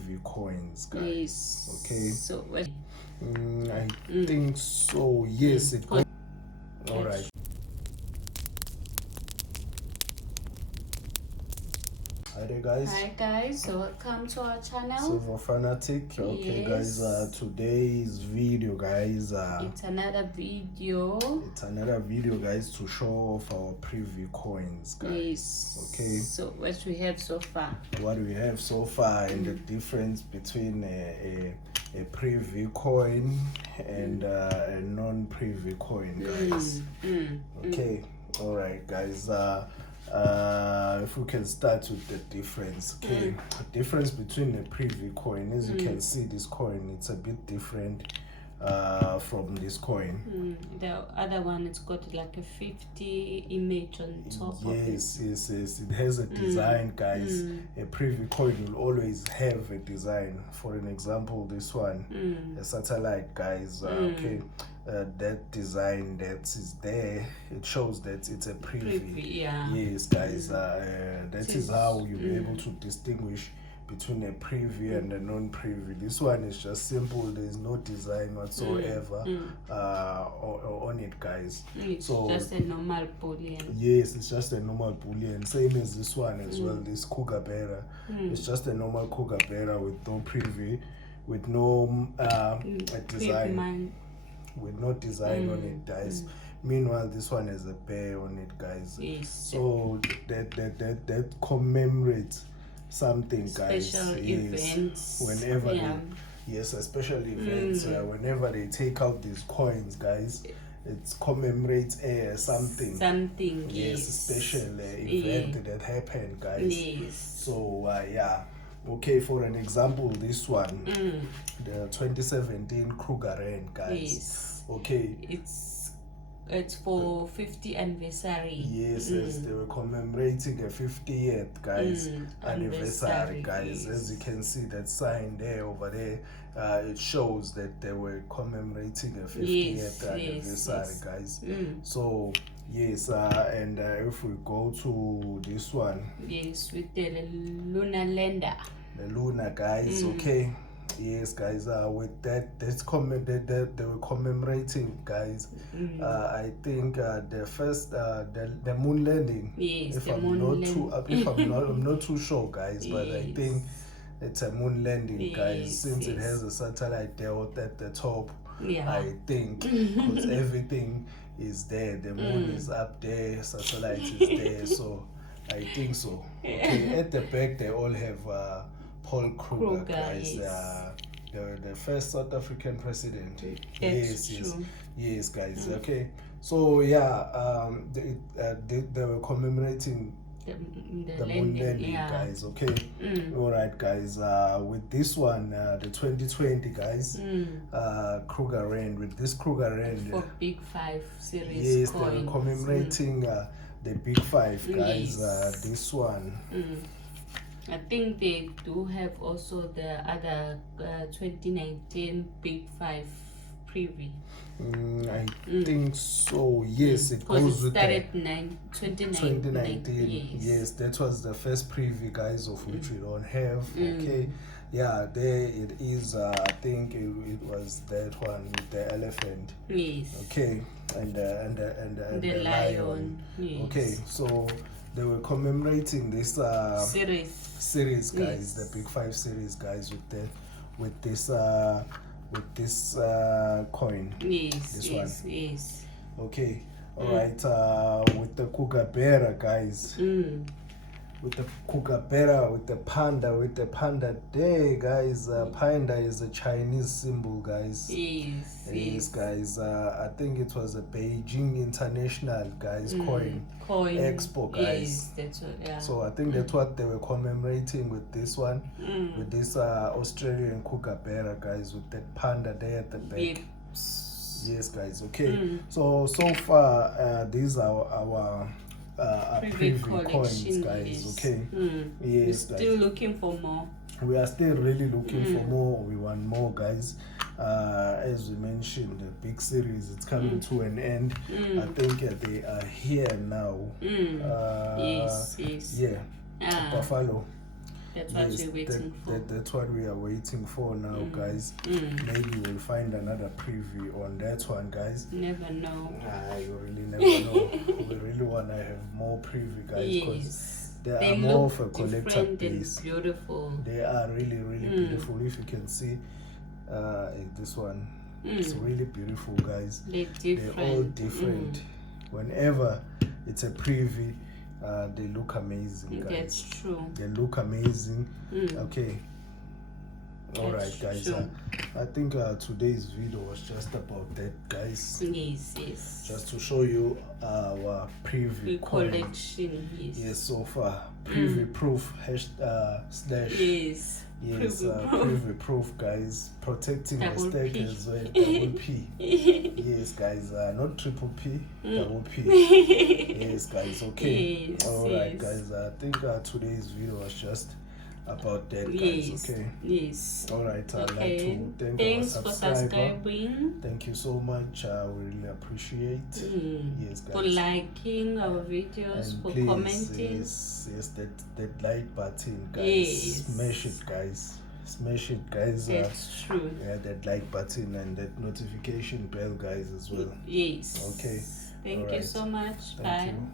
Privy coins, guys. Yes. Okay. So I think so. Yes, it goes. All right. Hi there, guys. Hi guys, so welcome to our channel. Silver Fanatic. Okay, Yes. guys. Today's video, guys. It's another video. It's another video, guys, to show off our Privy coins, guys. Yes. Okay. So what we have so far. What we have so far, and the difference between a Privy coin and a non-Privy coin, guys. Okay. All right, guys. If we can start with the difference. Okay, the difference between a Privy coin, as you can see, this coin, it's a bit different from this coin. The other one, it's got like a 50 image on top of it. Yes, it has a design, guys. A Privy coin will always have a design. For an example, this one, a satellite, guys. Okay, that design that is there, it shows that it's a Privy. Yeah. Yes, guys. That is how you'll be able to distinguish between a Privy and a non-Privy. This one is just simple. There's no design whatsoever on it, guys. It's just a normal bullion. Yes, it's just a normal bullion. Same as this one as well. This kookaburra. It's just a normal kookaburra with no Privy, with no design. With no design on it, guys. Meanwhile, this one has a bear on it, guys. Yes. So that commemorates something, guys. Special events. Whenever special events. Whenever they take out these coins, guys, it commemorates something. Something. Yes, a special event that happened, guys. Yes. So okay, for an example, this one, the 2017 Krugerrand, guys. Yes. Okay. It's for 50th anniversary. Yes, they were commemorating a 50th, guys, anniversary, guys. Yes. As you can see, that sign there over there, it shows that they were commemorating a 50th anniversary, guys. So yes, and if we go to this one, yes, with the lunar lander, the lunar, guys. Okay. Yes, guys. With that's that they were commemorating, guys. I think the first the moon landing. Yes, if the I'm moon not too I'm not too sure, guys. But I think it's a moon landing, guys. Since it has a satellite there at the top. Yeah. I think because everything is there. The moon is up there. Satellite is there. So I think so. Okay. At the back they all have Paul Kruger, guys. Yes. The first South African president. Yes, guys. Okay, so they were commemorating the moon landing, guys. Okay, all right, guys. With this one, the 2020, guys, Krugerrand. With this Krugerrand for Big 5 series. Yes, they were commemorating the Big 5, guys. This one. I think they do have also the other 2019 Big 5 Privy. I think so. Yes, it goes with started 2019. Yes, that was the first Privy, guys, of which we don't have. Okay, yeah, there it is. I think it was that one with the elephant. Yes. Okay, and the lion. Yes. Okay, so they were commemorating this series, guys, the Big 5 series, guys, with this coin. Yes. This one. Yes. Okay. All right. With the kookaburra, guys. With the kookaburra, with the panda there, guys. Panda is a Chinese symbol, guys. Yes, guys. I think it was a Beijing International, guys, coin expo, guys. Yes, that's what, So I think that's what they were commemorating with this one, with this Australian kookaburra, guys, with that panda there at the back. Yes, guys. Okay. So far, these are our Privy coins, guys. Okay. Yes, we're still looking for more. We are still really looking for more. We want more, guys. As we mentioned, the big series, it's coming to an end. I think they are here now. Yes. Yeah. Buffalo. The That's what we're waiting for. That's what we are waiting for now, guys. Maybe we'll find another preview on that one, guys. Never know. You really never know. We really want to have more preview, guys, because they are more of a collector piece. Beautiful. They are really, really beautiful. If you can see this one, it's really beautiful, guys. They're all different. Whenever it's a preview, they look amazing, guys. That's true. They look amazing. Okay. All right, guys. I think today's video was just about that, guys. Yes. Just to show you our preview collection. Yes, so far preview proof slash. Yes, preview proof, guys. Protecting the stack as well. Double P. Yes, guys. Not triple P. Double P. Yes, guys. Okay. All right, guys. I think today's video was just about that, guys. Okay. Yes. All right. I'd like to thank our subscriber. Thank you so much. We really appreciate. Yes, guys. For liking our videos, and for please, commenting. Yes, that like button, guys. Yes. Smash it, guys. Smash it, guys. That's true. Yeah, that like button and that notification bell, guys, as well. Yes. Okay. Thank you so much. Thank you.